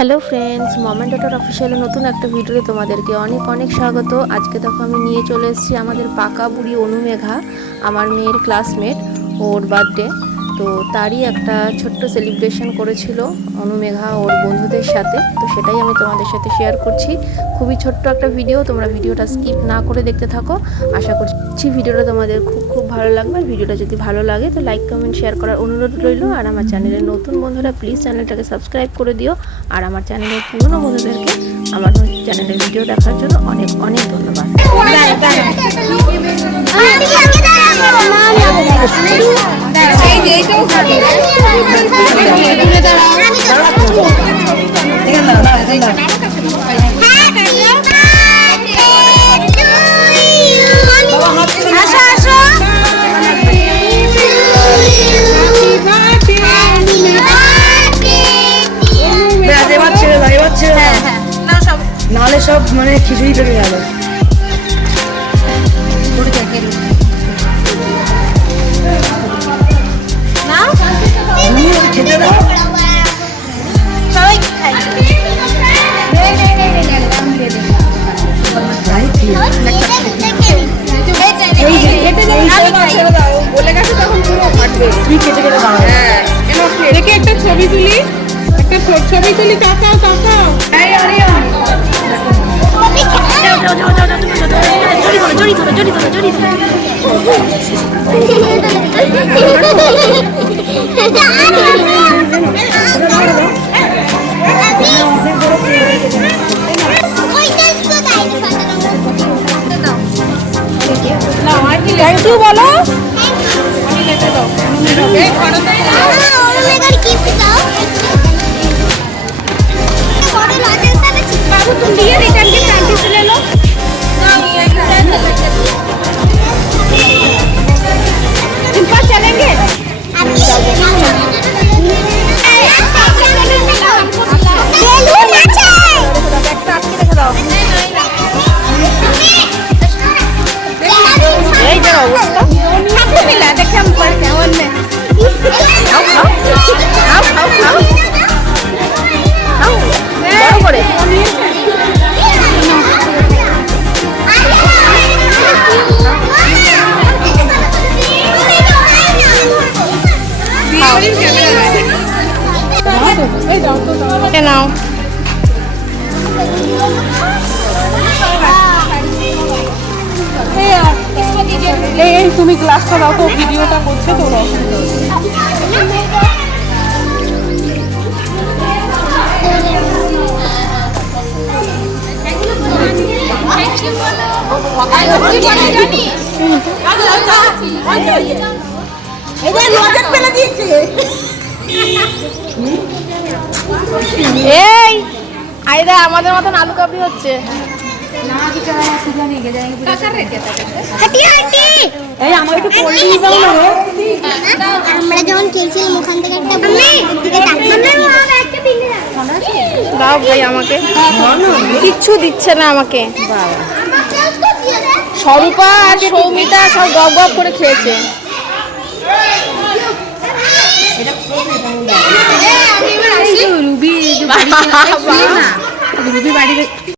Hello friends, mom and daughter অফিসিয়ালের নতুন একটা ভিডিওতে তোমাদেরকে অনেক অনেক স্বাগত। আজকে দেখো আমি নিয়ে চলে এসেছি আমাদের পাকা বুড়ি অনুমেঘা, আমার মেয়ের ক্লাসমেট, ওর বার্থডে। তো তারই একটা ছোট্ট সেলিব্রেশন করেছিল অনুমেঘা ওর বন্ধুদের সাথে, তো সেটাই আমি তোমাদের সাথে শেয়ার করছি। খুবই ছোট্ট একটা ভিডিও, তোমরা ভিডিওটা স্কিপ না করে দেখতে থাকো। আশা করছি ভিডিওটা তোমাদের খুব ভালো লাগবে। আর ভিডিওটা যদি ভালো লাগে তো লাইক কমেন্ট শেয়ার করার অনুরোধ রইল। আর আমার চ্যানেলের নতুন বন্ধুরা প্লিজ চ্যানেলটাকে সাবস্ক্রাইব করে দিও। আর আমার চ্যানেলের পুরনো বন্ধুদেরকে আমার চ্যানেলের ভিডিও দেখার জন্য অনেক অনেক ধন্যবাদ। নাহলে সব মানে খিচুড়ি তৈরি গেল। খেতে দাও একটা ছবি তুলি, তাকাও তাকাও। থ্যাংক ইউ বলো। এই তুমি গ্লাসটা দাও তো, ভিডিওটা করছে তো। এই আইদা আমাদের মতন আলু কাবলি হচ্ছে। আমরা যখন খেলছিলাম ওখান থেকে দাও ভাই আমাকে, কিচ্ছু দিচ্ছে না আমাকে। স্বরূপা আর সৌমিতা সব গপ গপ করে খেয়েছে।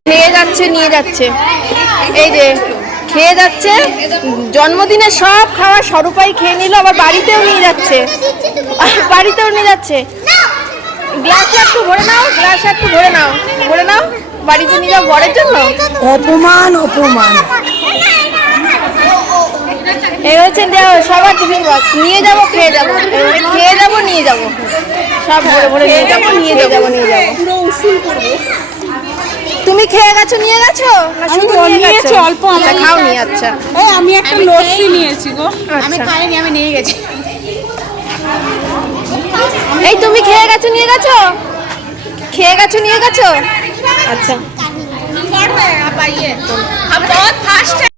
খেয়ে যাচ্ছে, নিয়ে যাচ্ছে, এই যে খেয়ে যাচ্ছে। জন্মদিনে সব খাওয়া স্বরূপাই খেয়ে নিল, আবার বাড়িতেও নিয়ে যাচ্ছে, গ্লাসটা একটু ভরে নাও, ভরে নাও, বাড়িতে নিয়ে যাও বরের জন্য। অপমান এই হচ্ছে সবার টিফিন বক্স। নিয়ে যাবো, খেয়ে যাবো, নিয়ে যাবো, সব ভরে নিয়ে যাবো। তুমি খেয়ে গেছো, নিয়ে গেছো না শুধু নিয়েছো? অল্প খাও নি। আচ্ছা আমি একটা লস্যি নিয়েছি গো। আমি খাইনি, আমি নিয়ে গেছি। এই তুমি খেয়ে গেছো, নিয়ে গেছো? আচ্ছা।